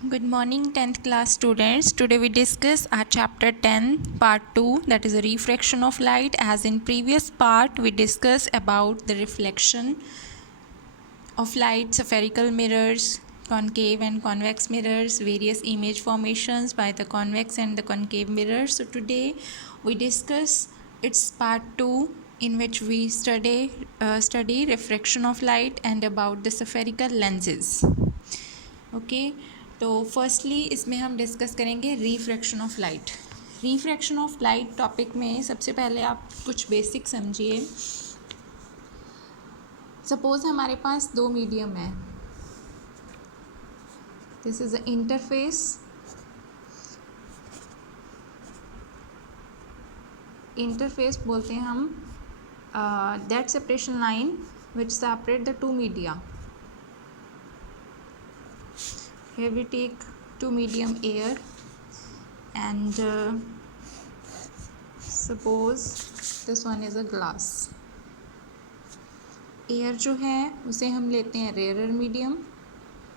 Good morning 10th class students. Today we discuss our chapter 10 part 2, that is a refraction of light. As in previous part we discussed about the reflection of light, spherical mirrors, concave and convex mirrors, various image formations by the convex and the concave mirrors. So today we discuss its part 2 in which we study refraction of light and about the spherical lenses. Okay तो firstly इसमें हम discuss करेंगे refraction of light. Refraction of light topic में सबसे पहले आप कुछ basic समझिए। सपोज हमारे पास दो मीडियम है, this is a interface, interface बोलते हैं हम that separation line which separate the two media. Here we take two medium air and suppose this one is a glass. Air जो है उसे हम लेते हैं rarer medium.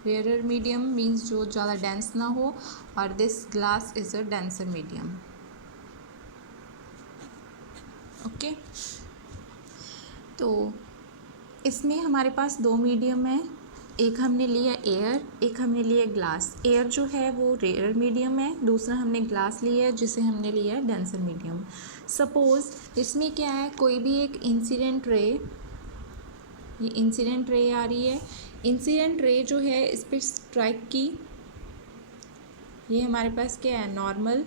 Rarer medium means जो ज़्यादा डेंस ना हो, और this glass is a denser medium. Okay, तो इसमें हमारे पास दो मीडियम है, एक हमने लिया एयर, एक हमने लिया ग्लास। एयर जो है वो रेयर मीडियम है, दूसरा हमने ग्लास लिया है जिसे हमने लिया है डेंसर मीडियम। सपोज इसमें क्या है, कोई भी एक इंसिडेंट रे, ये इंसिडेंट रे आ रही है, इंसिडेंट रे जो है इस पर स्ट्राइक की, ये हमारे पास क्या है नॉर्मल।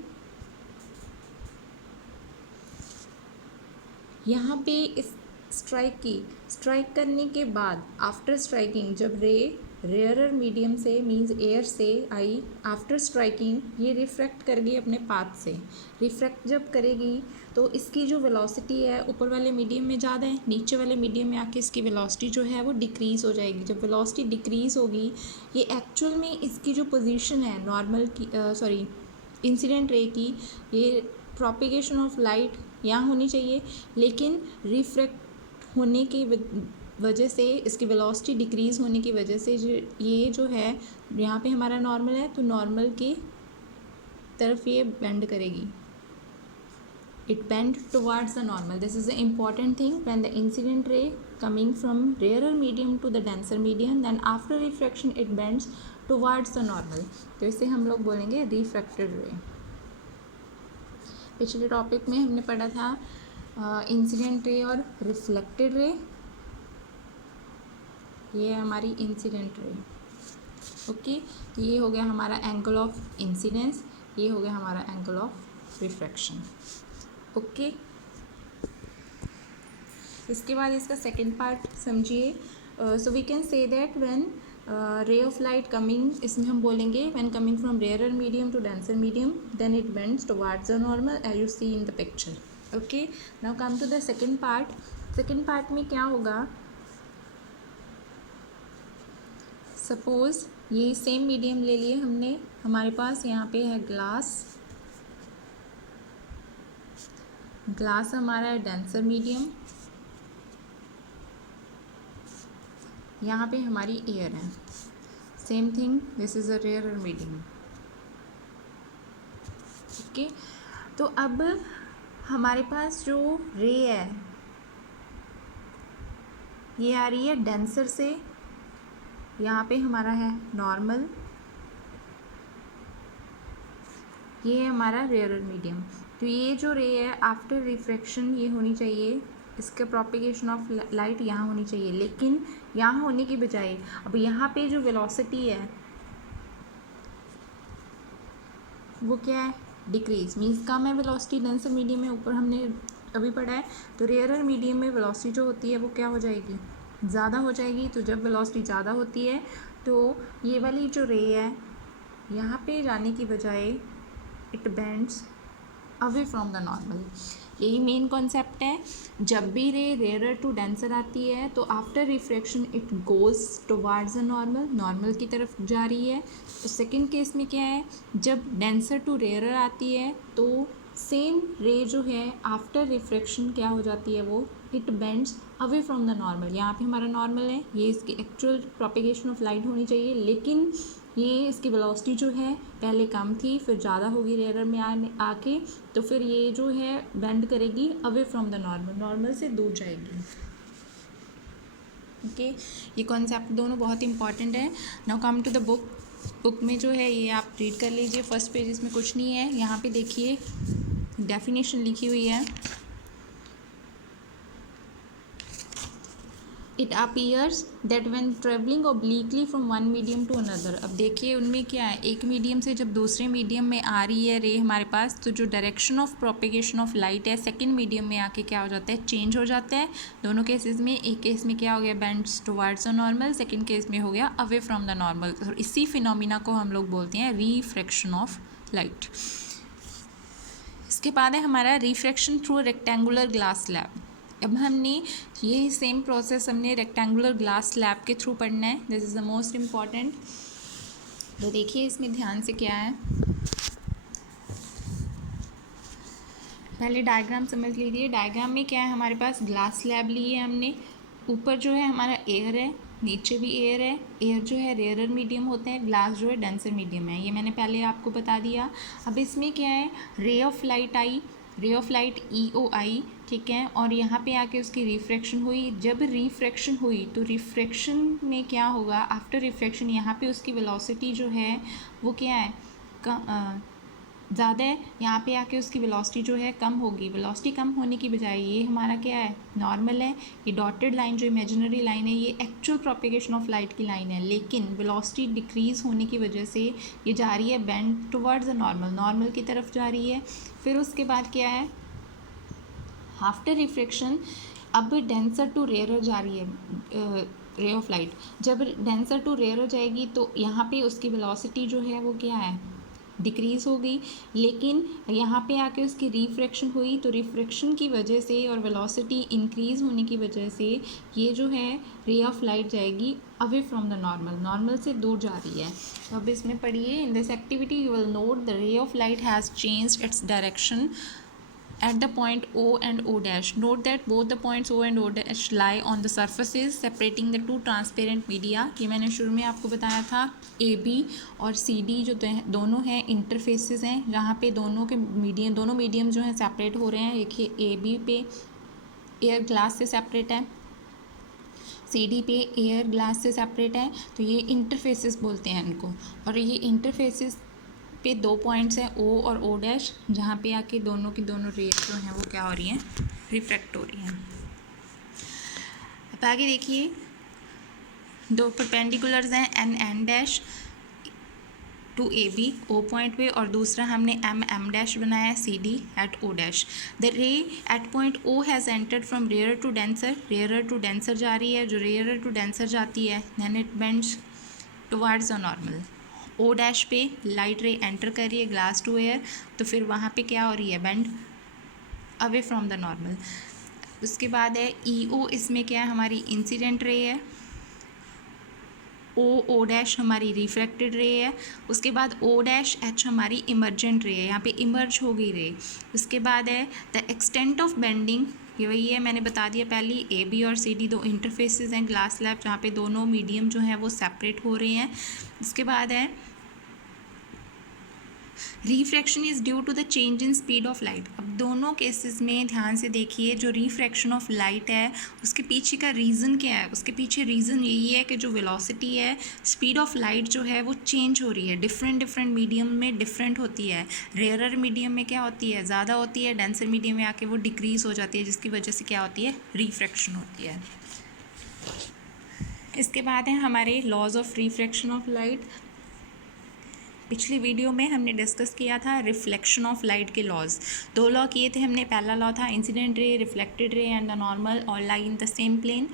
यहाँ पे इस स्ट्राइक करने के बाद आफ्टर स्ट्राइकिंग, जब रे रेयरर मीडियम से मींस एयर से आई, आफ्टर स्ट्राइकिंग ये रिफ्रैक्ट कर गई अपने पाथ से। रिफ्रैक्ट जब करेगी तो इसकी जो वेलोसिटी है ऊपर वाले मीडियम में ज़्यादा है, नीचे वाले मीडियम में आके इसकी वेलोसिटी जो है वो डिक्रीज़ हो जाएगी। जब वेलोसिटी डिक्रीज़ होगी, ये एक्चुअल में इसकी जो पोजीशन है नॉर्मल की इंसिडेंट रे की, ये प्रोपिगेशन ऑफ लाइट यहाँ होनी चाहिए, लेकिन रिफ्रैक्ट होने की वजह से, इसकी वेलोसिटी डिक्रीज़ होने की वजह से ये जो है यहाँ पे हमारा नॉर्मल है, तो नॉर्मल की तरफ ये बेंड करेगी, it bend towards the normal. This is the important thing. When the incident ray coming from rarer medium to the denser medium, then after refraction it bends towards the normal. तो इसे हम लोग बोलेंगे refracted ray. पिछले topic में हमने पढ़ा था इंसिडेंट रे और रिफ्लेक्टेड रे। ये है हमारी इंसिडेंट रे। ओके, ये हो गया हमारा एंगल ऑफ इंसिडेंस, ये हो गया हमारा एंगल ऑफ रिफ्रैक्शन। ओके, इसके बाद इसका सेकेंड पार्ट समझिए। So we can say that when ray of light coming, इसमें हम बोलेंगे when coming from rarer medium to denser medium, then it bends towards the normal as you see in the picture. Okay, now come to the second part. Second part में क्या होगा, suppose ये same medium ले लिए हमने, हमारे पास यहाँ पे है ग्लास, ग्लास हमारा है डेंसर मीडियम, यहाँ पे हमारी एयर है, same thing, this is a rarer medium. Okay, तो अब हमारे पास जो रे है ये आ रही है डेंसर से, यहाँ पे हमारा है नॉर्मल, ये है हमारा रेयरर मीडियम। तो ये जो रे है आफ्टर रिफ्रैक्शन ये होनी चाहिए, इसका प्रोपिगेशन ऑफ लाइट यहाँ होनी चाहिए, लेकिन यहाँ होने की बजाय अब यहाँ पे जो वेलोसिटी है वो क्या है, डिक्रीज, मीन्स कम है वेलोसिटी डेंसर मीडियम में, ऊपर हमने अभी पढ़ा है। तो रेयरर मीडियम में वेलोसिटी जो होती है वो क्या हो जाएगी, ज़्यादा हो जाएगी। तो जब वेलोसिटी ज़्यादा होती है तो ये वाली जो रे है यहाँ पे जाने की बजाय it bends away from the normal. यही मेन कॉन्सेप्ट है। जब भी रे रेयर टू डेंसर आती है तो after refraction it goes towards the normal, normal की तरफ जा रही है। तो सेकंड केस में क्या है, जब डेंसर टू रेयर आती है तो सेम रे जो है आफ्टर रिफ्रैक्शन क्या हो जाती है, वो it bends away from the normal. यहाँ पे हमारा नॉर्मल है, ये इसकी एक्चुअल प्रोपिगेशन ऑफ लाइट होनी चाहिए, लेकिन ये इसकी वेलोसिटी जो है पहले कम थी, फिर ज़्यादा होगी रेयर में आके, तो फिर ये जो है बेंड करेगी away from the normal, normal से दूर जाएगी। ओके, ये कॉन्सेप्ट दोनों बहुत इंपॉर्टेंट है। Now come to the book. Book में जो है ये आप रीड कर लीजिए, फर्स्ट पेज इसमें कुछ नहीं है। यहाँ पे देखिए डेफिनेशन लिखी हुई है। It appears that when travelling obliquely from one medium to another. अब देखिए उनमें क्या है, एक मीडियम से जब दूसरे मीडियम में आ रही है रे हमारे पास, तो जो direction of propagation of light है सेकंड मीडियम में आके क्या हो जाता है, चेंज हो जाता है। दोनों केसेस में, एक केस में क्या हो गया, bends towards the normal, second case में हो गया अवे फ्रॉम द नॉर्मल। और इसी फिनोमिना को हम लोग बोलते हैं रिफ्रैक्शन ऑफ लाइट। इसके बाद है हमारा refraction through rectangular glass slab. अब हमने ये सेम प्रोसेस हमने रेक्टेंगुलर ग्लास स्लैब के थ्रू पढ़ना है। This is the most important. तो देखिए इसमें ध्यान से क्या है, पहले डायग्राम समझ लीजिए। डायग्राम में क्या है, हमारे पास ग्लास स्लैब ली है हमने, ऊपर जो है हमारा एयर है, नीचे भी एयर है। एयर जो है रेयरर मीडियम होते हैं, ग्लास जो है डेंसर मीडियम है, ये मैंने पहले आपको बता दिया। अब इसमें क्या है, रे ऑफ लाइट आई, रे ऑफ लाइट EOI, ठीक है, और यहाँ पे आके उसकी रिफ्रैक्शन हुई। जब रिफ्रैक्शन हुई तो रिफ्रैक्शन में क्या होगा, आफ्टर रिफ्रैक्शन यहाँ पे उसकी वेलोसिटी जो है वो क्या है, ज़्यादा है, यहाँ पे आके उसकी वेलोसिटी जो है कम होगी। वेलोसिटी कम होने की बजाय ये हमारा क्या है, नॉर्मल है। ये डॉटेड लाइन जो इमेजिनरी लाइन है ये एक्चुअल प्रोपेगेशन ऑफ लाइट की लाइन है, लेकिन वेलोसिटी डिक्रीज़ होने की वजह से ये जा रही है bend towards the normal, normal की तरफ जा रही है। फिर उसके बाद क्या है, आफ्टर रिफ्रैक्शन अब डेंसर टू रेयरर जा रही है रे ऑफ लाइट। जब डेंसर टू रेयरर जाएगी तो यहाँ पे उसकी वेलोसिटी जो है वो क्या है, डिक्रीज़ हो गई। लेकिन यहाँ पे आके उसकी रिफ्रैक्शन हुई, तो रिफ्रैक्शन की वजह से और वेलोसिटी इंक्रीज़ होने की वजह से ये जो है रे ऑफ लाइट जाएगी away from the normal, normal से दूर जा रही है। तो अब इसमें पढ़िए, in this activity you will note the रे of light has changed its direction at the point O and O dash. Note that both the points O and O dash lie on the surfaces separating the two transparent media. ये मैंने शुरू में आपको बताया था, AB और CD जो दोनों हैं इंटरफेसेस हैं, जहाँ पे दोनों के मीडियम, दोनों मीडियम जो हैं सेपरेट हो रहे हैं। देखिए AB पे एयर ग्लास से सेपरेट है, CD पे एयर ग्लास से सेपरेट है, तो ये इंटरफेसेस बोलते हैं इनको। और ये इंटरफेसेस पे दो पॉइंट्स हैं O और O डैश, जहाँ पे आके दोनों की दोनों रेज जो हैं वो क्या हो रही हैं, रिफ्रैक्ट हो रही हैं। अब आगे देखिए, दो परपेंडिकुलर्स हैं N dash two AB O point पे, और दूसरा हमने M डैश बनाया है CD at O dash. The ray at point O has entered from rare to denser, rare to denser जा रही है। जो रेयर टू डेंसर जाती है then it bends towards the normal. O dash पे light ray enter कर रही है ग्लास टू एयर, तो फिर वहाँ पे क्या हो रही है, bend away from the normal. उसके बाद है EO, इसमें क्या है, हमारी इंसिडेंट रे है। O डैश हमारी रिफ्रैक्टेड रे है। उसके बाद O डैश H हमारी इमर्जेंट रे है, यहाँ पे इमर्ज हो गई रे। उसके बाद है द एक्सटेंट ऑफ बेंडिंग, ये वही है मैंने बता दिया पहले, AB और CD दो इंटरफेसेस हैं ग्लास स्लैब, जहाँ पे दोनों मीडियम जो हैं वो सेपरेट हो रहे हैं। इसके बाद है refraction is due to the change in speed of light. अब दोनों केसेस में ध्यान से देखिए, जो रिफ्रैक्शन ऑफ लाइट है उसके पीछे का रीज़न क्या है, उसके पीछे रीज़न यही है कि जो वेलोसिटी है, स्पीड ऑफ लाइट जो है वो चेंज हो रही है, डिफरेंट मीडियम में डिफरेंट होती है। रेयरर मीडियम में क्या होती है, ज़्यादा होती है, डेंसर मीडियम में आके वो डिक्रीज़ हो जाती है, जिसकी वजह से क्या होती है, रिफ्रैक्शन होती है। इसके बाद है हमारे laws of refraction of light. पिछली वीडियो में हमने डिस्कस किया था रिफ्लेक्शन ऑफ लाइट के लॉज। दो लॉ किए थे हमने, पहला लॉ था incident ray, reflected ray and the normal all lie in the same plane.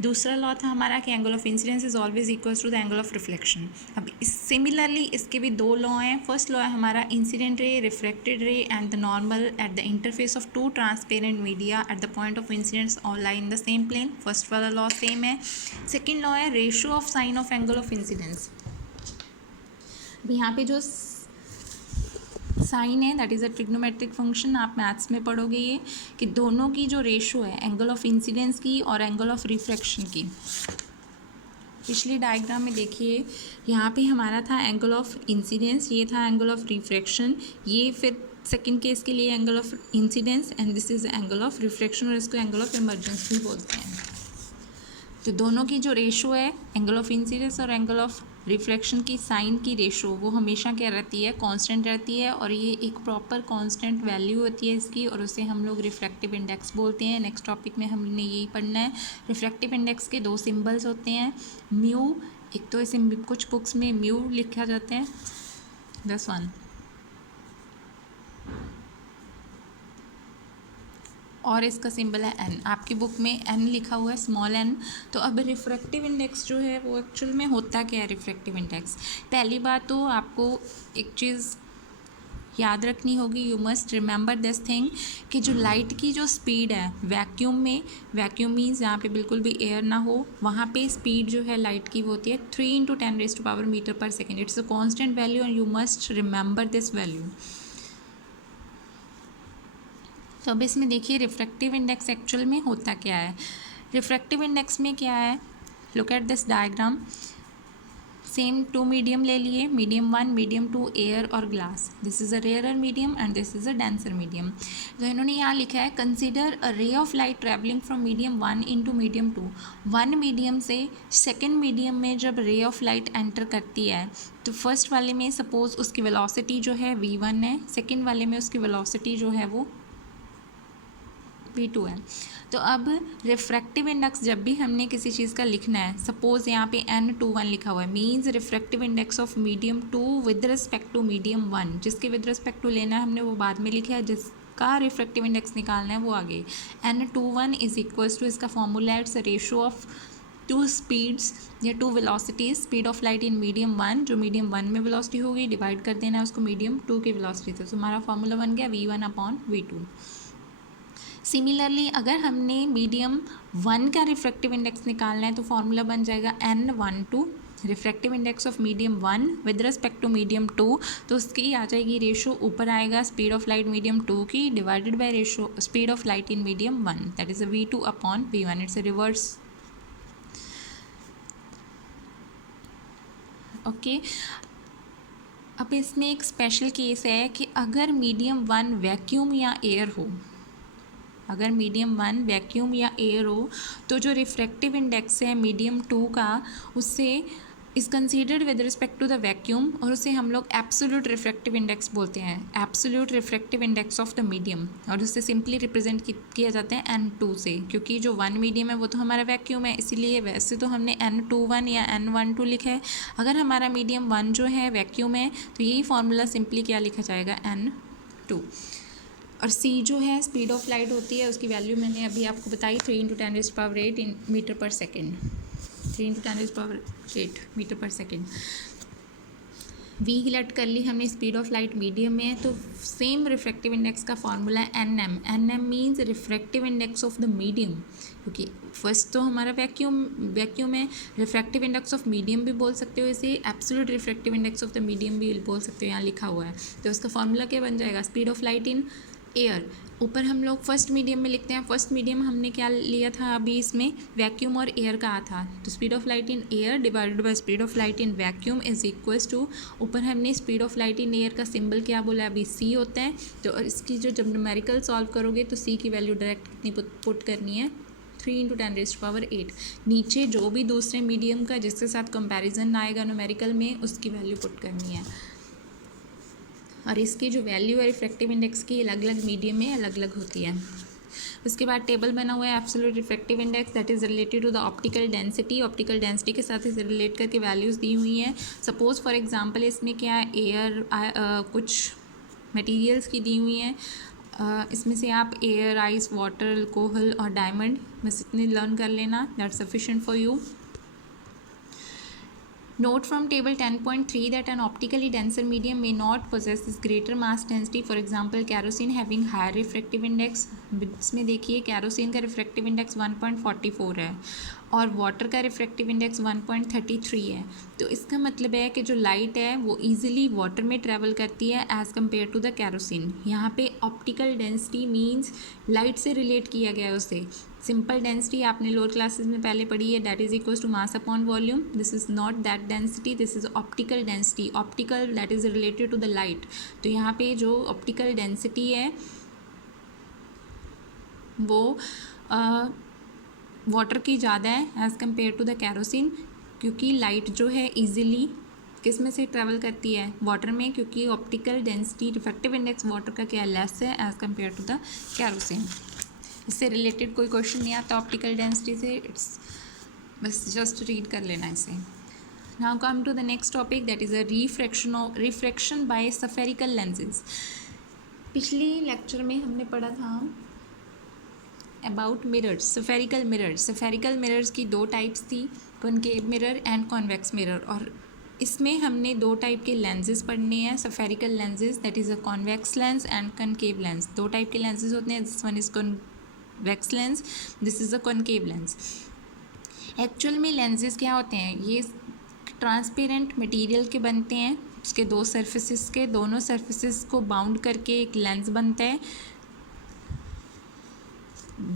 दूसरा लॉ था हमारा कि angle of incidence is always equals to the angle of reflection. अब सिमिलरली इसके भी दो लॉ हैं। फर्स्ट लॉ है हमारा incident ray, reflected ray and the normal at the interface of two transparent media at the point of incidence all lie in the same plane. First वाला law same है। Second law है ratio of sine of angle of incidence. यहाँ पे जो sine है that is a trigonometric function, आप maths में पढ़ोगे ये, कि दोनों की जो रेशो है एंगल ऑफ इंसिडेंस की और एंगल ऑफ रिफ्रैक्शन की, पिछली डायग्राम में देखिए, यहाँ पे हमारा था एंगल ऑफ इंसिडेंस, ये था एंगल ऑफ रिफ्रैक्शन, ये फिर सेकंड केस के लिए angle of incidence and this is angle of refraction, और इसको एंगल ऑफ इमर्जेंस भी बोलते हैं। तो दोनों की जो रेशो है एंगल ऑफ इंसिडेंस और एंगल ऑफ रिफ्रैक्शन की साइन की रेशो वो हमेशा क्या रहती है, कांस्टेंट रहती है, और ये एक प्रॉपर कांस्टेंट वैल्यू होती है इसकी, और उसे हम लोग रिफ्रैक्टिव इंडेक्स बोलते हैं। नेक्स्ट टॉपिक में हमने यही पढ़ना है। रिफ्रैक्टिव इंडेक्स के दो सिंबल्स होते हैं, म्यू, एक तो इसे कुछ बुक्स में म्यू लिखा जाता है, दिस वन, और इसका सिंबल है एन। आपकी बुक में एन लिखा हुआ है, स्मॉल एन। तो अब रिफ्रैक्टिव इंडेक्स जो है वो एक्चुअल में होता क्या है रिफ्रैक्टिव इंडेक्स। पहली बात तो आपको एक चीज़ याद रखनी होगी, you must remember this thing, कि जो लाइट की जो स्पीड है वैक्यूम में, वैक्यूम मीन्स जहाँ पे बिल्कुल भी एयर ना हो, वहाँ पे स्पीड जो है लाइट की वो होती है 3 × 10⁻⁻⁻⁻ मीटर पर second. It's a constant value and you must remember this value. तो अब इसमें देखिए रिफ्रैक्टिव इंडेक्स एक्चुअल में होता क्या है। रिफ्रैक्टिव इंडेक्स में क्या है, look at this diagram. Same two medium ले लिए, मीडियम 1, मीडियम 2, एयर और glass. This is a rarer medium and this is a denser medium. तो इन्होंने यहाँ लिखा है, consider a ray of light travelling from medium 1 into medium 2। 1 medium से second medium में जब रे ऑफ लाइट एंटर करती है तो फर्स्ट वाले में सपोज उसकी वेलोसिटी जो है v1 है, सेकेंड वाले में उसकी वेलोसिटी जो है वो v2 है। तो अब रिफ्रैक्टिव इंडेक्स जब भी हमने किसी चीज़ का लिखना है, सपोज यहाँ पे n21 लिखा हुआ है, means refractive index of medium 2 with respect to medium 1। जिसके विद रिस्पेक्ट टू लेना है हमने वो बाद में लिखा है, जिसका रिफ्रैक्टिव इंडेक्स निकालना है वो आगे। n21 इज इक्वल्स टू, इसका फॉर्मूला है, it's ratio of two speeds या two velocities, speed of light in medium 1, जो मीडियम 1 में वेलोसिटी होगी, डिवाइड कर देना है उसको मीडियम 2 की वेलोसिटी से। तो हमारा फॉर्मूला बन गया v1/v2। सिमिलरली अगर हमने मीडियम 1 का रिफ्रैक्टिव इंडेक्स निकालना है तो फॉर्मूला बन जाएगा n12, refractive index of medium 1 with respect to medium 2। तो उसकी आ जाएगी रेशो, ऊपर आएगा स्पीड ऑफ लाइट मीडियम 2 की divided by ratio speed of light in medium 1, that is v2/v1। It's a reverse. Okay, अब इसमें एक स्पेशल केस है कि अगर मीडियम 1 वैक्यूम या एयर हो, अगर मीडियम 1 वैक्यूम या एयर हो तो जो रिफ्रैक्टिव इंडेक्स है मीडियम 2 का, उससे is considered with respect to the vacuum, और उसे हम लोग एब्सोल्यूट रिफ्रैक्टिव इंडेक्स बोलते हैं, absolute refractive index of the medium. और उससे सिंपली रिप्रेजेंट किया जाता है n2 से, क्योंकि जो 1 मीडियम है वो तो हमारा वैक्यूम है, इसीलिए वैसे तो हमने n21 या n12 लिखा है। अगर हमारा मीडियम 1 जो है वैक्यूम है तो यही फार्मूला सिंपली क्या लिखा जाएगा, n2। और c जो है स्पीड ऑफ लाइट होती है, उसकी वैल्यू मैंने अभी आपको बताई, 3 × 10⁸ इन मीटर पर सेकेंड, 3 × 10⁸ मीटर पर सेकेंड। v लेट कर ली हमने, स्पीड ऑफ लाइट मीडियम में है, तो सेम रिफ्रैक्टिव इंडेक्स का फॉर्मूला है nm means refractive index of the medium, क्योंकि फर्स्ट तो हमारा वैक्यूम है। रिफ्रैक्टिव इंडेक्स ऑफ मीडियम भी बोल सकते हो इसे, absolute refractive index of the medium भी बोल सकते हो, यहाँ लिखा हुआ है। तो उसका फॉर्मूला क्या बन जाएगा, speed of light in air. ऊपर हम लोग फर्स्ट मीडियम में लिखते हैं, फर्स्ट मीडियम हमने क्या लिया था अभी, इसमें वैक्यूम और एयर का था, तो speed of light in air divided by speed of light in vacuum is equals to, ऊपर हमने speed of light in air का सिंबल क्या बोला अभी, c होता है। तो इसकी जो जब न्यूमेरिकल सॉल्व करोगे तो c की वैल्यू डायरेक्ट कितनी पुट करनी है, 3 × 10⁸। नीचे जो भी दूसरे मीडियम का जिसके साथ कंपैरिजन आएगा न्यूमेरिकल में, उसकी वैल्यू पुट करनी है। और इसकी जो वैल्यू है रिफ्रैक्टिव इंडेक्स की अलग अलग मीडियम में अलग अलग होती है। उसके बाद टेबल बना हुआ है absolute refractive index that is related to the optical density, optical density के साथ इसे रिलेट करके वैल्यूज़ दी हुई हैं। सपोज़ फॉर एग्जांपल इसमें क्या है, एयर कुछ मटेरियल्स की दी हुई हैं, इसमें से आप एयर, आइस, वाटर, अल्कोहल और डायमंड बस इतने लर्न कर लेना, that sufficient for you. Note from table 10.3 that an optically denser medium may not possess this greater mass density. For example, kerosene having higher refractive index. इसमें देखिए kerosene का refractive index 1.44 है, और water का refractive index 1.33 है। तो इसका मतलब है कि जो लाइट है वो इजीली वाटर में ट्रैवल करती है as compare to the kerosene. यहाँ पे ऑप्टिकल डेंसिटी मींस लाइट से रिलेट किया गया है उसे। सिंपल डेंसिटी आपने लोअर क्लासेस में पहले पढ़ी है, that is equals to mass upon volume. This is not that density, this is optical density. Optical that is related to the light. तो यहाँ पे जो ऑप्टिकल डेंसिटी है वो वाटर की ज़्यादा है as compare to the kerosene, क्योंकि लाइट जो है इजीली किस में से ट्रैवल करती है, वाटर में, क्योंकि optical density refractive index water का क्या लेस है as compare to the kerosene. इससे रिलेटेड कोई क्वेश्चन नहीं आता ऑप्टिकल डेंसिटी से, इट्स बस जस्ट रीड कर लेना इसे। Now come to the next topic, that is a refraction by spherical lenses. पिछली लेक्चर में हमने पढ़ा था अबाउट मिरर्स, स्फेरिकल मिरर्स की दो टाइप्स थी, concave mirror and convex mirror. और इसमें हमने दो टाइप के लेंसेज पढ़ने हैं, spherical lenses, that is a convex lens and concave lens. दो टाइप के लेंसेज होते हैं, this one is convex lens, this is a concave lens. Actual में लेंसेज क्या होते हैं, ये ट्रांसपेरेंट मटेरियल के बनते हैं, उसके दो सर्फेसिस के, दोनों सर्फेसिस को बाउंड करके एक लेंस बनता है।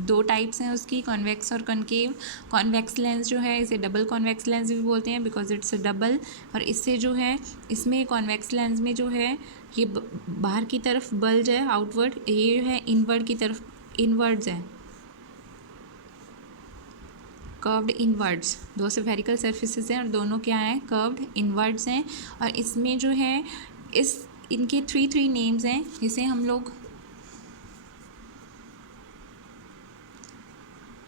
दो टाइप्स हैं उसकी, कॉन्वेक्स और कॉनकेव। कॉन्वेक्स लेंस जो है इसे डबल कॉन्वेक्स लेंस भी बोलते हैं बिकॉज इट्स डबल। और इससे जो है इसमें कॉन्वेक्स लेंस में जो है ये बाहर की तरफ बल्ज है आउटवर्ड, ये है इनवर्ड की तरफ इनवर्ड्स है, कर्व्ड इनवर्ड्स। दो स्फेरिकल सर्फेसेस हैं और दोनों क्या हैं, कर्व्ड इनवर्ड्स हैं। और इसमें जो है इनके थ्री नेम्स हैं, जिसे हम लोग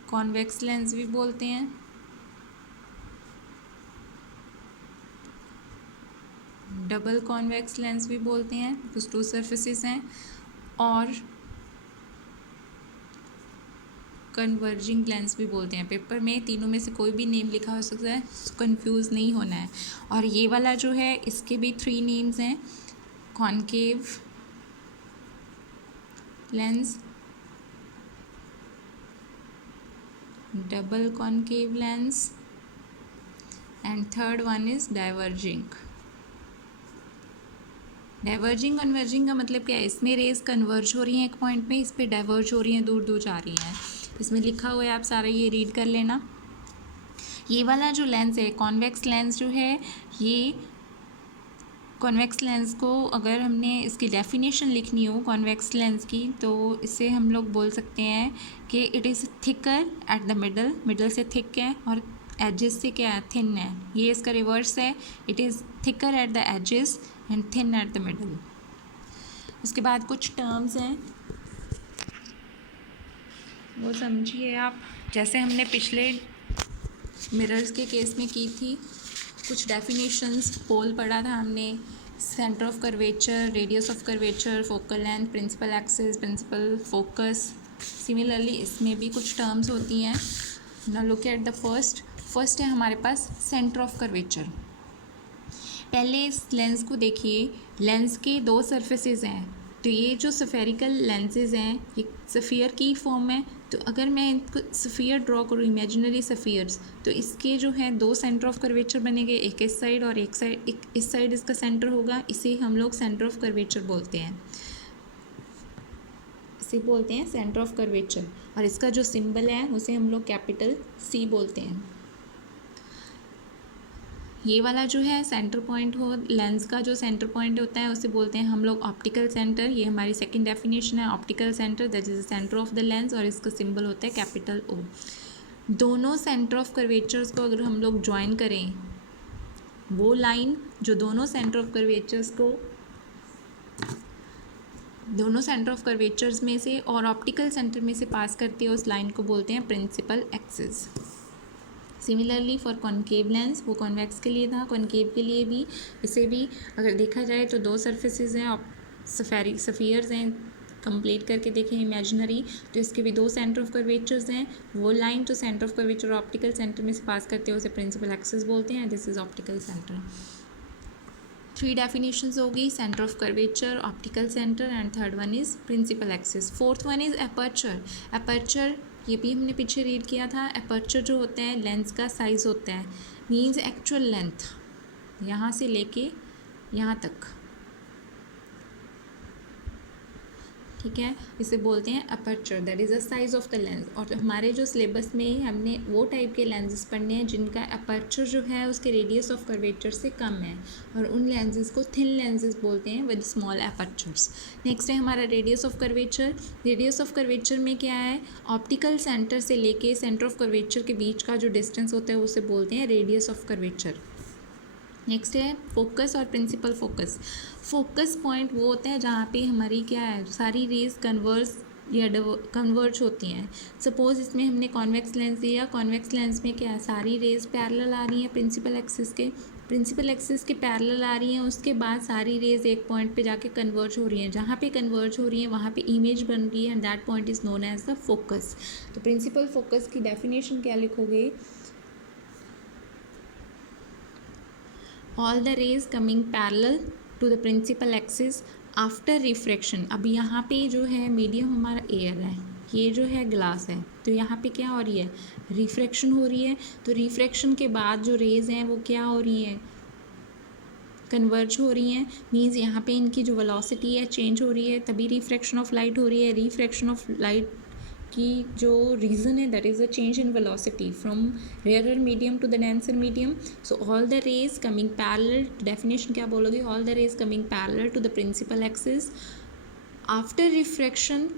कॉन्वेक्स लेंस भी बोलते हैं, डबल कॉन्वेक्स लेंस भी बोलते हैं, कुछ टू सर्फेसिस हैं, और कन्वर्जिंग लेंस भी बोलते हैं। पेपर में तीनों में से कोई भी नेम लिखा हो सकता है, कंफ्यूज नहीं होना है। और ये वाला जो है इसके भी थ्री नेम्स हैं, concave lens, double concave lens, and third one is diverging. Diverging converging का मतलब क्या है, इसमें रेज कन्वर्ज हो रही हैं एक पॉइंट में, इस पर डाइवर्ज हो रही हैं, दूर दूर जा रही हैं। इसमें लिखा हुआ है, आप सारा ये रीड कर लेना। ये वाला जो लेंस है कॉन्वेक्स लेंस जो है, ये कॉन्वेक्स लेंस को अगर हमने इसकी डेफिनेशन लिखनी हो कॉन्वेक्स लेंस की, तो इसे हम लोग बोल सकते हैं कि it is thicker at the middle से थिक है, और एजेस से क्या है, थिन है। ये इसका रिवर्स है, it is thicker at the edges and thin at the middle. उसके बाद कुछ टर्म्स हैं वो समझिए आप, जैसे हमने पिछले मिरर्स के केस में की थी। कुछ डेफिनेशंस पोल पढ़ा था हमने, centre of curvature, radius of curvature, focal length, principal axis, principal focus. Similarly इसमें भी कुछ टर्म्स होती हैं। Now look at the first है हमारे पास सेंटर ऑफ कर्वेचर। पहले इस लेंस को देखिए, लेंस के दो सरफेसेस हैं, तो ये जो स्फेरिकल लेंसेज हैं ये सफ़ियर की फॉर्म है। तो अगर मैं इनको सफ़ियर ड्रॉ करूँ, इमेजिनरी सफ़ियर्स, तो इसके जो है दो सेंटर ऑफ कर्वेचर बनेंगे, एक इस साइड और एक इस साइड इसका सेंटर होगा। इसे हम लोग सेंटर ऑफ कर्वेचर बोलते हैं, इसे बोलते हैं सेंटर ऑफ कर्वेचर। और इसका जो सिंबल है उसे हम लोग कैपिटल C बोलते हैं। ये वाला जो है सेंटर पॉइंट हो, लेंस का जो सेंटर पॉइंट होता है उसे बोलते हैं हम लोग ऑप्टिकल सेंटर। ये हमारी सेकंड डेफिनेशन है, optical centre that is the centre of the lens, और इसका सिंबल होता है कैपिटल O। दोनों सेंटर ऑफ कर्वेचर्स को अगर हम लोग ज्वाइन करें, वो लाइन जो दोनों सेंटर ऑफ कर्वेचर्स में से और ऑप्टिकल सेंटर में से पास करती है, उस लाइन को बोलते हैं principal axis. Similarly for concave lens, वो कॉन्वेक्स के लिए था, कॉनकेव के लिए भी, इसे भी अगर देखा जाए तो दो सरफेसेस हैं, सफ़ियर्स हैं, कंप्लीट करके देखें इमेजिनरी, तो इसके भी दो सेंटर ऑफ कर्वेचर्स हैं। वो लाइन जो centre of curvature optical centre में से पास करते हैं उसे प्रिंसिपल एक्सिस बोलते हैं, this is optical centre. Three definitions हो गई, centre of curvature, optical centre, and third one is principal axis. Fourth one is aperture. Aperture ये भी हमने पीछे रीड किया था। अपर्चर जो होता है लेंस का साइज़ होता है, मीन्स एक्चुअल लेंथ यहाँ से लेके यहाँ तक, ठीक है, इसे बोलते हैं aperture, that is the size of the lens. और हमारे जो सिलेबस में हमने वो टाइप के लेंसेज पढ़ने हैं जिनका अपर्चर जो है उसके रेडियस ऑफ कर्वेचर से कम है, और उन लेंसेज को थिन लेंसेज बोलते हैं विद स्मॉल अपर्चर्स। नेक्स्ट है हमारा radius of curvature. Radius of curvature में क्या है, ऑप्टिकल सेंटर से लेके सेंटर ऑफ कर्वेचर के बीच का जो डिस्टेंस होता है उसे बोलते हैं रेडियस ऑफ कर्वेचर। नेक्स्ट है फोकस और प्रिंसिपल फोकस। फोकस पॉइंट वो होता है जहाँ पे हमारी क्या है, सारी रेज कन्वर्स या कन्वर्ज होती हैं। सपोज इसमें हमने कॉन्वेक्स लेंस दिया, कॉन्वेक्स लेंस में क्या है, सारी रेज पैरेलल आ रही हैं प्रिंसिपल एक्सिस के पैरेलल आ रही हैं, उसके बाद सारी रेज एक पॉइंट पे जाके कन्वर्ज हो रही हैं, जहाँ पे कन्वर्ज हो रही हैं वहाँ पे इमेज बन रही है, and that point is known as the focus. तो प्रिंसिपल फोकस की डेफिनेशन क्या लिखोगे, all the rays coming parallel to the principal axis after refraction। अब यहाँ पे जो है मीडियम हमारा एयर है, ये जो है ग्लास है, तो यहाँ पे क्या हो रही है, रिफ्रैक्शन हो रही है। तो रिफ्रैक्शन के बाद जो रेज हैं वो क्या हो रही हैं, कन्वर्ज हो रही हैं, मीन्स यहाँ पे इनकी जो वेलोसिटी है चेंज हो रही है, तभी रिफ्रैक्शन ऑफ लाइट हो रही है। रिफ्रैक्शन ऑफ लाइट की जो रीज़न है that is the change in velocity from rarer medium to the denser medium. So all the rays coming parallel, definition क्या बोलोगे, all the rays coming parallel to the principal axis after refraction,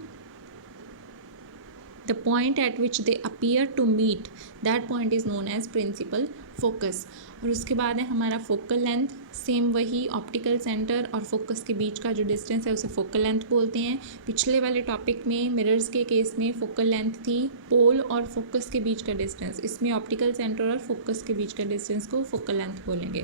the point at which they appear to meet, that point is known as principal focus। और उसके बाद है हमारा focal length, same वही optical centre और focus के बीच का जो डिस्टेंस है उसे फोकल लेंथ बोलते हैं। पिछले वाले टॉपिक में मिरर्स के केस में फोकल लेंथ थी पोल और फोकस के बीच का डिस्टेंस, इसमें ऑप्टिकल सेंटर और फोकस के बीच का डिस्टेंस को फोकल लेंथ बोलेंगे।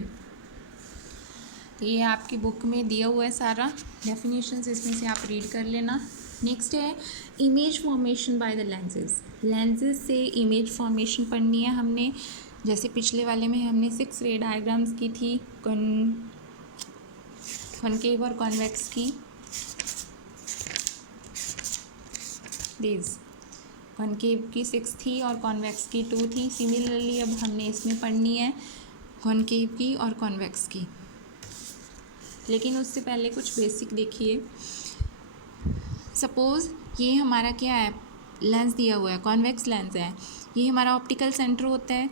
तो ये आपकी बुक में दिया हुआ है सारा डेफिनेशंस, इसमें से आप रीड कर लेना। नेक्स्ट है image formation by the lenses से इमेज फॉर्मेशन पढ़नी है हमने। जैसे पिछले वाले में हमने 6 रे डायग्राम्स की थी, कॉनकेव और कॉन्वेक्स की, दीज कॉनकेव की 6 थी और कॉन्वेक्स की 2 थी। सिमिलरली अब हमने इसमें पढ़नी है कॉनकेव की और कॉन्वेक्स की, लेकिन उससे पहले कुछ बेसिक देखिए। सपोज़ ये हमारा क्या है, लेंस दिया हुआ है, कॉन्वेक्स लेंस है, ये हमारा ऑप्टिकल सेंटर होता है।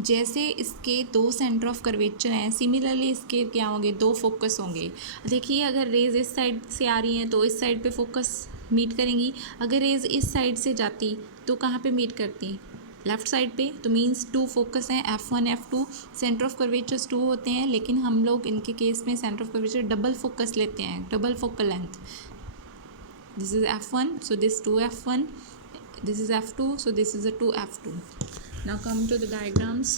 जैसे इसके 2 सेंटर ऑफ कर्वेचर हैं, सिमिलरली इसके क्या होंगे, 2 फोकस होंगे। देखिए अगर रेज इस साइड से आ रही हैं तो इस साइड पे फोकस मीट करेंगी, अगर रेज इस साइड से जाती तो कहाँ पे मीट करती, लेफ़्ट साइड पे, तो मीन्स 2 फोकस हैं, F1 F2। Centre of curvatures 2 होते हैं, लेकिन हम लोग इनके केस में centre of curvature double focus लेते हैं, double focal length. This is F1, so this 2 F1, this is F2, so this is a 2 F2। Now come to the diagrams।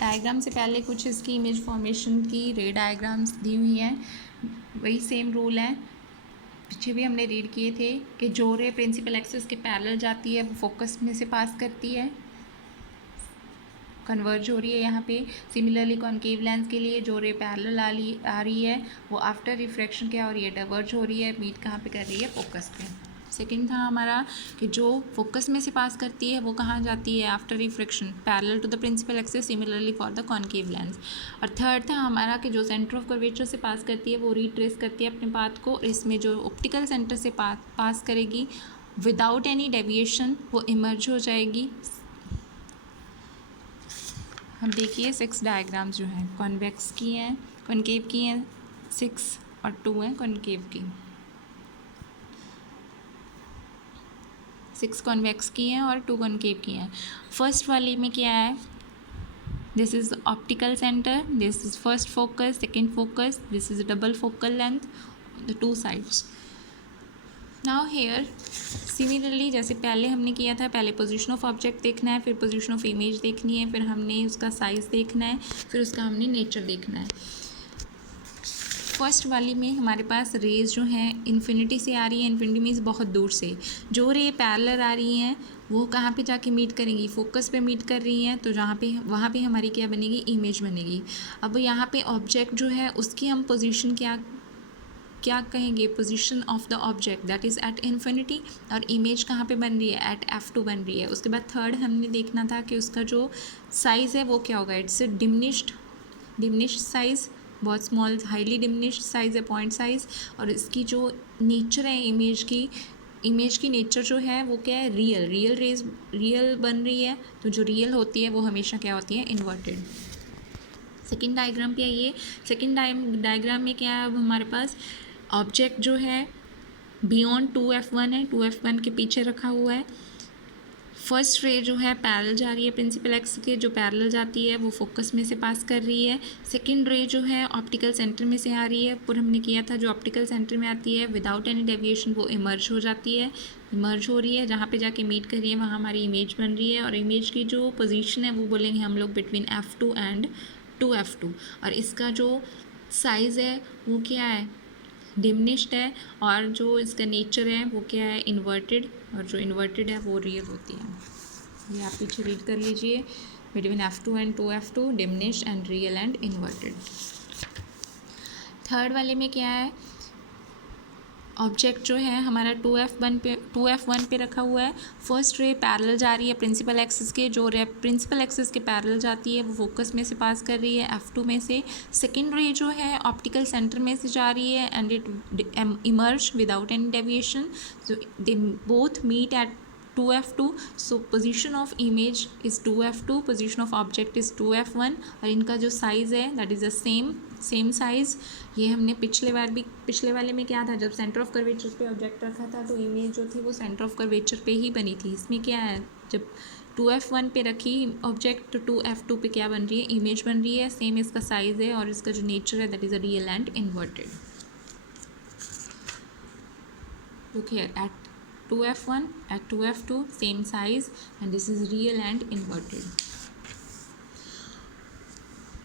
Diagram से पहले कुछ इसकी इमेज फॉर्मेशन की रे diagrams दी हुई हैं, वही सेम रूल है, पीछे भी हमने रीड किए थे कि जो रे प्रिंसिपल एक्सिस के पैरेलल जाती है वो फोकस में से पास करती है, कन्वर्ज हो रही है यहाँ पे। सिमिलरली कॉनकेव लेंस के लिए जो रे पैरेलल आ रही है वो आफ्टर रिफ्रैक्शन क्या हो रही है, डाइवर्ज हो रही है, मीट कहाँ पे कर रही है, फोकस पे। सेकंड था हमारा कि जो फोकस में से पास करती है वो कहाँ जाती है, after refraction parallel to the principal axis, similarly for the concave lens. और थर्ड था हमारा कि जो सेंटर ऑफ कर्वेचर से पास करती है वो रिट्रेस करती है अपने पाथ को, इसमें जो ऑप्टिकल सेंटर से पास करेगी विदाउट एनी डेविएशन वो इमर्ज हो जाएगी। हम देखिए 6 डायग्राम्स जो हैं कॉन्वेक्स की हैं, कॉनकेव की हैं 6 और 2 हैं कॉनकेव की, 6 कॉन्वेक्स की हैं और 2 कॉनकेव की हैं। फर्स्ट वाली में क्या है, this is optical centre, this is first focus, second focus, this is double focal length, the 2 sides. Now here similarly जैसे पहले हमने किया था, पहले पोजीशन ऑफ ऑब्जेक्ट देखना है, फिर पोजीशन ऑफ इमेज देखनी है, फिर हमने उसका साइज़ देखना है, फिर उसका हमने नेचर देखना है। फर्स्ट वाली में हमारे पास रेज जो हैं इन्फिनिटी से आ रही है, इन्फिनिटी मीन्स बहुत दूर से, जो रे पैरेलल आ रही हैं वो कहाँ पे जाके मीट करेंगी, फोकस पे मीट कर रही हैं, तो जहाँ पे वहाँ पे हमारी क्या बनेगी, इमेज बनेगी। अब यहाँ पे ऑब्जेक्ट जो है उसकी हम पोजीशन क्या क्या कहेंगे, position of the object that is at infinity, और इमेज कहाँ पे बन रही है, एट F2 बन रही है। उसके बाद थर्ड हमने देखना था कि उसका जो साइज़ है वो क्या होगा, इट्स डिमिनिश्ड साइज़, बहुत स्मॉल, हाईली डिमिनिश्ड साइज़ है, पॉइंट साइज़। और इसकी जो नेचर है इमेज की नेचर जो है वो क्या है, रियल बन रही है। तो जो रियल होती है वो हमेशा क्या होती है, इन्वर्टेड। सेकेंड डायग्राम पे आइए। सेकेंड डायग्राम में क्या है, अब हमारे पास ऑब्जेक्ट जो है बियॉन्ड 2F1 है, 2F1 के पीछे रखा हुआ है। फर्स्ट रे जो है पैरेलल जा रही है प्रिंसिपल एक्स के, जो पैरेलल जाती है वो फोकस में से पास कर रही है। सेकंड रे जो है ऑप्टिकल सेंटर में से आ रही है, पूरा हमने किया था, जो ऑप्टिकल सेंटर में आती है विदाउट एनी डेविएशन वो इमर्ज हो जाती है, इमर्ज हो रही है, जहाँ पे जाके मीट कर रही है वहाँ हमारी इमेज बन रही है। और इमेज की जो पोजीशन है वो बोलेंगे हम लोग बिटवीन F2 एंड 2F2। और इसका जो साइज़ है वो क्या है, डिमिनिश्ड है। और जो इसका नेचर है वो क्या है, इन्वर्टेड। और जो इन्वर्टेड है वो रियल होती है। ये आप पीछे रीड कर लीजिए, between F2 and 2F2, diminished and real and inverted. Third वाले में क्या है, ऑब्जेक्ट जो है हमारा 2F1 पे रखा हुआ है। फर्स्ट रे पैरेलल जा रही है प्रिंसिपल एक्सिस के, जो रे प्रिंसिपल एक्सिस के पैरेलल जाती है वो फोकस में से पास कर रही है F2 में से। सेकेंड रे जो है ऑप्टिकल सेंटर में से जा रही है and it emerge without any deviation, so they both meet at 2F2, so position of image is 2F2, position of object is 2F1। और इनका जो साइज़ है that is the same size. ये हमने पिछले वाले में क्या था, जब सेंटर ऑफ कर्वेचर पे ऑब्जेक्ट रखा था तो इमेज जो थी वो सेंटर ऑफ कर्वेचर पे ही बनी थी। इसमें क्या है, जब 2F1 पे रखी ऑब्जेक्ट तो 2F2 पे क्या बन रही है, इमेज बन रही है। सेम इसका साइज़ है और इसका जो नेचर है that is a real and inverted. Look here, at 2F1, at 2F2, same size, and this is real and inverted.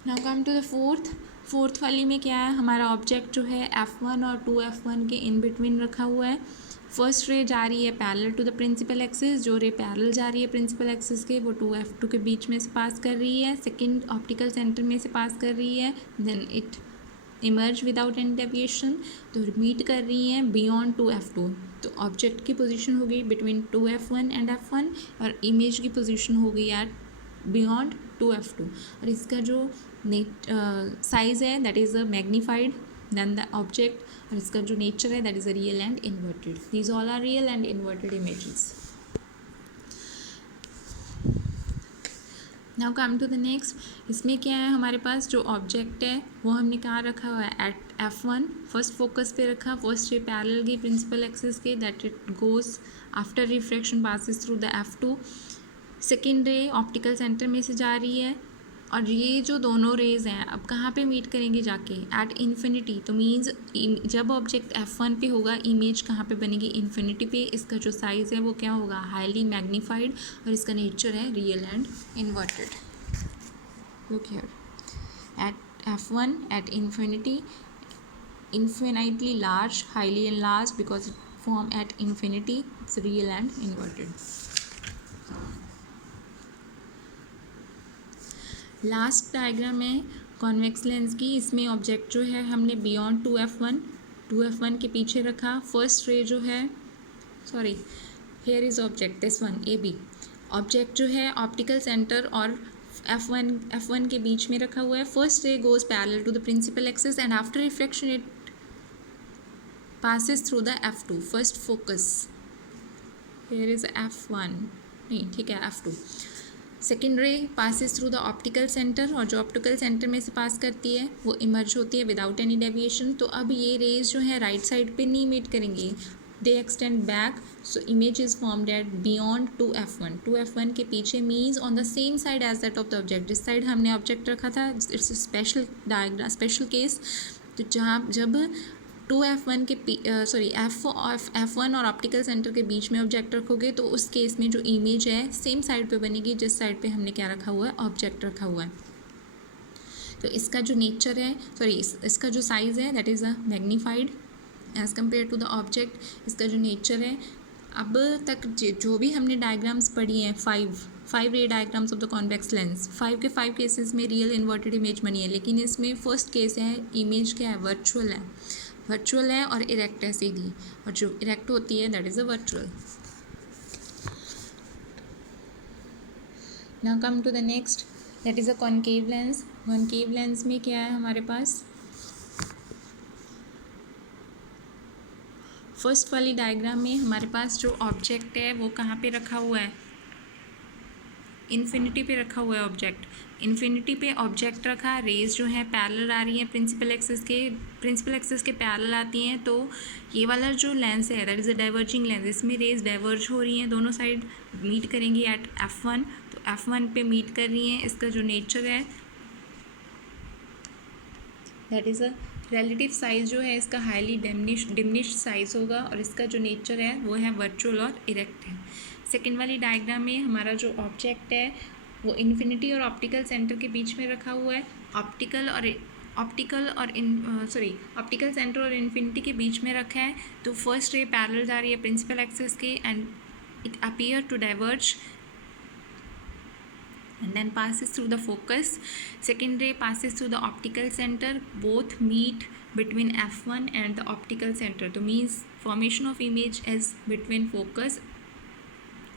Now come to the fourth वाली में क्या है, हमारा ऑब्जेक्ट जो है F1 और 2F1 के इन बिटवीन रखा हुआ है। फर्स्ट रे जा रही है parallel to the principal axis, जो रे पैरेलल जा रही है प्रिंसिपल एक्सिस के वो 2F2 के बीच में से पास कर रही है, सेकंड ऑप्टिकल सेंटर में से पास कर रही है, then it emerge without any deviation, तो मीट कर रही हैं बियॉन्ड 2F2। तो ऑब्जेक्ट की पोजीशन हो गई बिटवीन 2F1 एंड F1 और इमेज की पोजीशन हो गई एट बियॉन्ड 2F2। और इसका जो साइज़ है that is a magnified then the object, और इसका जो नेचर है that is a real and inverted. These all are real and inverted images. Now come to the next. इसमें क्या है, हमारे पास जो ऑब्जेक्ट है वो हमने कहाँ रखा हुआ है, एट F1 फर्स्ट फोकस पे रखा, फर्स्ट रे पैरेलल गई प्रिंसिपल एक्सिस के, that it goes after refraction passes through the F2। Second ray optical centre में से जा रही है, और ये जो दोनों रेज हैं अब कहाँ पे मीट करेंगे जाके, एट इन्फिनिटी। तो मीन्स जब ऑब्जेक्ट F1 पे होगा इमेज कहाँ पे बनेगी, इन्फिनिटी पे। इसका जो साइज़ है वो क्या होगा, हाईली मैग्नीफाइड, और इसका नेचर है real and inverted. Look here, at F1 at infinity, infinitely large, highly enlarged because it form at infinity, it's real and inverted. Last diagram है कॉन्वेक्स लेंस की। इसमें ऑब्जेक्ट जो है हमने बियॉन्ड 2F1 के पीछे रखा। फर्स्ट रे जो है, sorry here is object, this one AB। Object जो है ऑप्टिकल सेंटर और F1 के बीच में रखा हुआ है। First ray goes parallel to the principal axis and after reflection it passes through the F2 first focus, here is F1 नहीं ठीक है F2। सेकेंड रे passes through the optical center, और जो ऑप्टिकल सेंटर में से पास करती है वो इमर्ज होती है विदाउट एनी डेविएशन। तो अब ये रेज जो है राइट साइड पे नहीं मीट करेंगी, they extend back, so image is formed at beyond 2F1 के पीछे, means on the same side as that of the object. जिस साइड हमने ऑब्जेक्ट रखा था, it's special diagram, special case. तो जहाँ जब 2F1 के F1 और ऑप्टिकल सेंटर के बीच में ऑब्जेक्ट रखोगे तो उस केस में जो इमेज है सेम साइड पे बनेगी जिस साइड पे हमने क्या रखा हुआ है, ऑब्जेक्ट रखा हुआ है। तो इसका जो नेचर है, इसका जो साइज़ है that is a magnified as compare to the object. इसका जो नेचर है, अब तक जो भी हमने डायग्राम्स पढ़ी हैं, फाइव रे diagrams of the convex lens, 5 cases में रियल इन्वर्टेड इमेज बनी है, लेकिन इसमें फर्स्ट केस है इमेज क्या है, वर्चुअल है। वर्चुअल है और इरेक्ट है सीधी, और जो इरेक्ट होती है that is a virtual. Now come to the next, that is a concave lens. Concave lens में क्या है हमारे पास, फर्स्ट वाली डायग्राम में हमारे पास जो ऑब्जेक्ट है वो कहाँ पे रखा हुआ है, इन्फिनिटी पे रखा हुआ है ऑब्जेक्ट. इन्फिनिटी पे ऑब्जेक्ट रखा, रेज जो है पैरेलल आ रही है प्रिंसिपल एक्सिस के पैरेलल आती हैं. तो ये वाला जो लेंस है that is a diverging lens, इसमें रेज डाइवर्ज हो रही हैं, दोनों साइड मीट करेंगी एट F1. तो F1 पे मीट कर रही हैं. इसका जो नेचर है that is a relative size जो है इसका हाईली डिमिनिश्ड साइज़ होगा, और इसका जो नेचर है वो है वर्चुअल और इरेक्ट है. सेकेंड वाली डायग्राम में हमारा जो ऑब्जेक्ट है वो इन्फिनिटी और ऑप्टिकल सेंटर के बीच में रखा हुआ है. ऑप्टिकल सेंटर और इन्फिनिटी के बीच में रखा है. तो फर्स्ट रे पैरेलल जा रही है प्रिंसिपल एक्सिस के and it appear to diverge and then passes through the focus. Second ray passes through the optical center. Both meet between F1 and the optical center. So means formation of image is between focus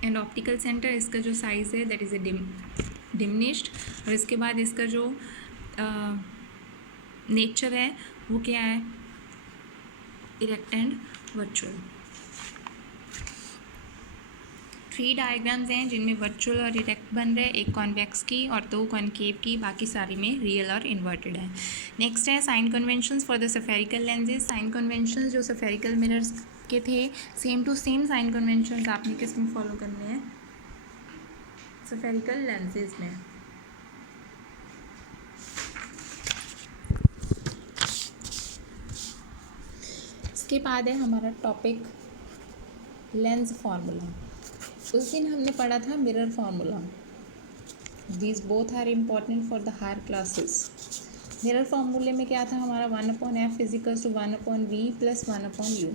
and optical center. इसका जो size है that is a diminished. और इसके बाद इसका जो nature है वो क्या है, erect and virtual. 3 डायग्राम्स हैं जिनमें वर्चुअल और इरेक्ट बन रहे हैं, एक कॉन्वेक्स की और 2 कॉनकेव की, बाकी सारी में रियल और इन्वर्टेड है. नेक्स्ट है sign conventions for the spherical lenses. Sign conventions जो स्फेरिकल मिरर्स के थे same to same sign conventions आपने किस में फॉलो करने हैं, स्फेरिकल लेंसेज में. इसके बाद है हमारा टॉपिक लेंस फार्मूला. उस दिन हमने पढ़ा था mirror formula. These both are important for the higher classes. Mirror फार्मूले में क्या था हमारा, 1/f equals to 1/v plus 1/u.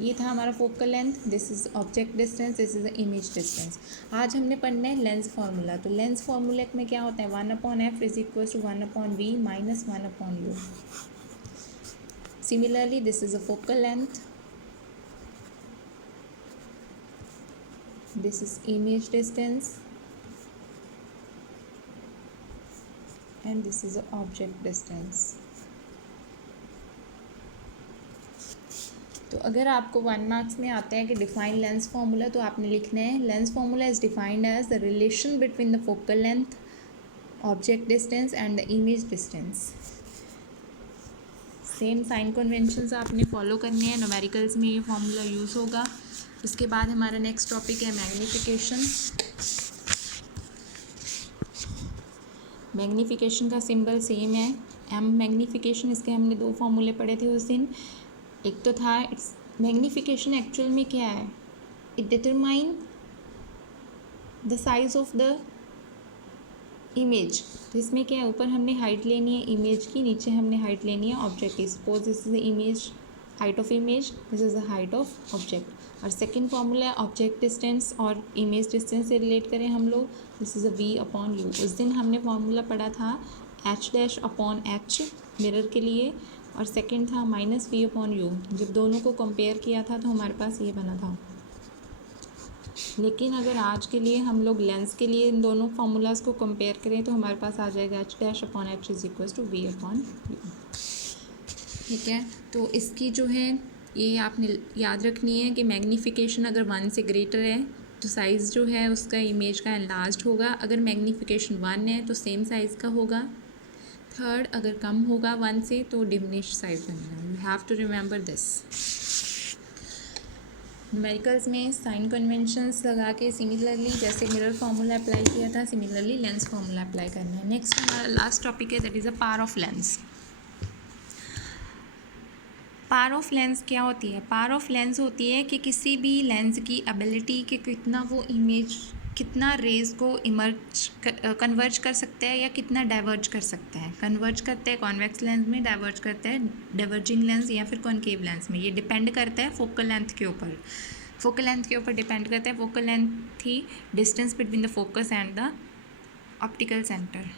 ये था हमारा focal length, this is object distance, this is the image distance. आज हमने पढ़ना है लेंस फार्मूला. तो लेंस फार्मूले में क्या होता है, 1/f equals to 1/v minus 1/u. Similarly this is a focal length, this is image distance and this is a object distance. तो अगर आपको 1 मार्क्स में आता है कि डिफाइन लेंस फार्मूला, तो आपने लिखना है lens formula is defined as the relation between the focal length, object distance and the image distance. Same sign conventions आपने फॉलो करने हैं, न्यूमेरिकल्स में ये फार्मूला यूज़ होगा. उसके बाद हमारा नेक्स्ट टॉपिक है मैग्नीफिकेशन. मैग्नीफिकेशन का सिंबल सेम है एम मैग्नीफिकेशन. इसके हमने 2 फार्मूले पढ़े थे उस दिन. एक तो था इट्स मैग्नीफिकेशन एक्चुअल में क्या है, it determine the size of the image. तो इसमें क्या है, ऊपर हमने हाइट लेनी है इमेज की, नीचे हमने हाइट लेनी है ऑब्जेक्ट की. Suppose this is the image, height of image, this is the height of object. और सेकंड फार्मूला है ऑब्जेक्ट डिस्टेंस और इमेज डिस्टेंस से रिलेट करें हम लोग, दिस इज़ अ v/u. उस दिन हमने फार्मूला पढ़ा था h'/h मिरर के लिए, और सेकंड था -v/u. जब दोनों को कंपेयर किया था तो हमारे पास ये बना था. लेकिन अगर आज के लिए हम लोग लेंस के लिए इन दोनों फार्मूलाज को कंपेयर करें तो हमारे पास आ जाएगा h'/h is equal to v/u. ठीक है, तो इसकी जो है ये आपने याद रखनी है कि मैग्नीफिकेशन अगर 1 से ग्रेटर है तो साइज़ जो है उसका इमेज का एनलार्ज्ड होगा. अगर मैग्नीफिकेशन 1 है तो सेम साइज़ का होगा. थर्ड, अगर कम होगा 1 से तो डिमिनिश्ड साइज बनेगा. You have to remember this. Numericals में साइन कन्वेंशंस लगा के सिमिलरली जैसे मिरर फार्मूला अप्लाई किया था, सिमिलरली लेंस फार्मूला अप्लाई करना है. नेक्स्ट हमारा लास्ट टॉपिक है that is a power of lens. Power of lens क्या होती है, पावर ऑफ लेंस होती है कि किसी भी लेंस की एबिलिटी कि कितना वो इमेज, कितना रेज को कन्वर्ज कर सकता है या कितना डाइवर्ज कर सकता है. कन्वर्ज करता है कॉन्वेक्स लेंस में, डाइवर्ज करता है डाइवर्जिंग लेंस या फिर कॉनकेव लेंस में. ये डिपेंड करता है फोकल लेंथ के ऊपर. फोकल लेंथ के ऊपर डिपेंड करता है. फोकल लेंथ थी distance between the focus and the optical centre,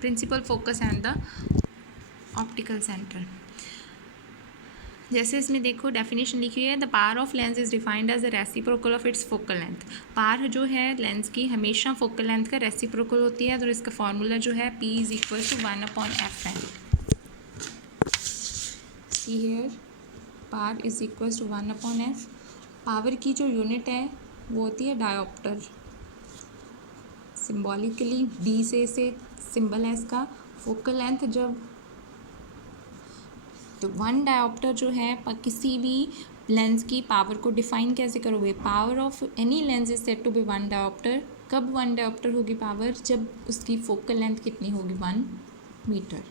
principal focus and the optical centre. जैसे इसमें देखो डेफिनेशन लिखी हुई है, the power of lens is defined as the reciprocal of its focal length. Power जो है lens की हमेशा फोकल लेंथ का रेसिप्रोकल होती है, तो इसका फॉर्मूला जो है P is equal to 1/f है। See here power is equal to 1/f। Power की जो यूनिट है वो होती है डायोप्टर। सिम्बॉलिकली B से सिंबल है इसका। फोकल लेंथ जब तो 1 डायोप्टर जो है किसी भी लेंस की पावर को डिफाइन कैसे करोगे, power of any lens is said to be 1 dioptre. कब 1 डायोप्टर होगी पावर, जब उसकी फोकल लेंथ कितनी होगी 1 मीटर।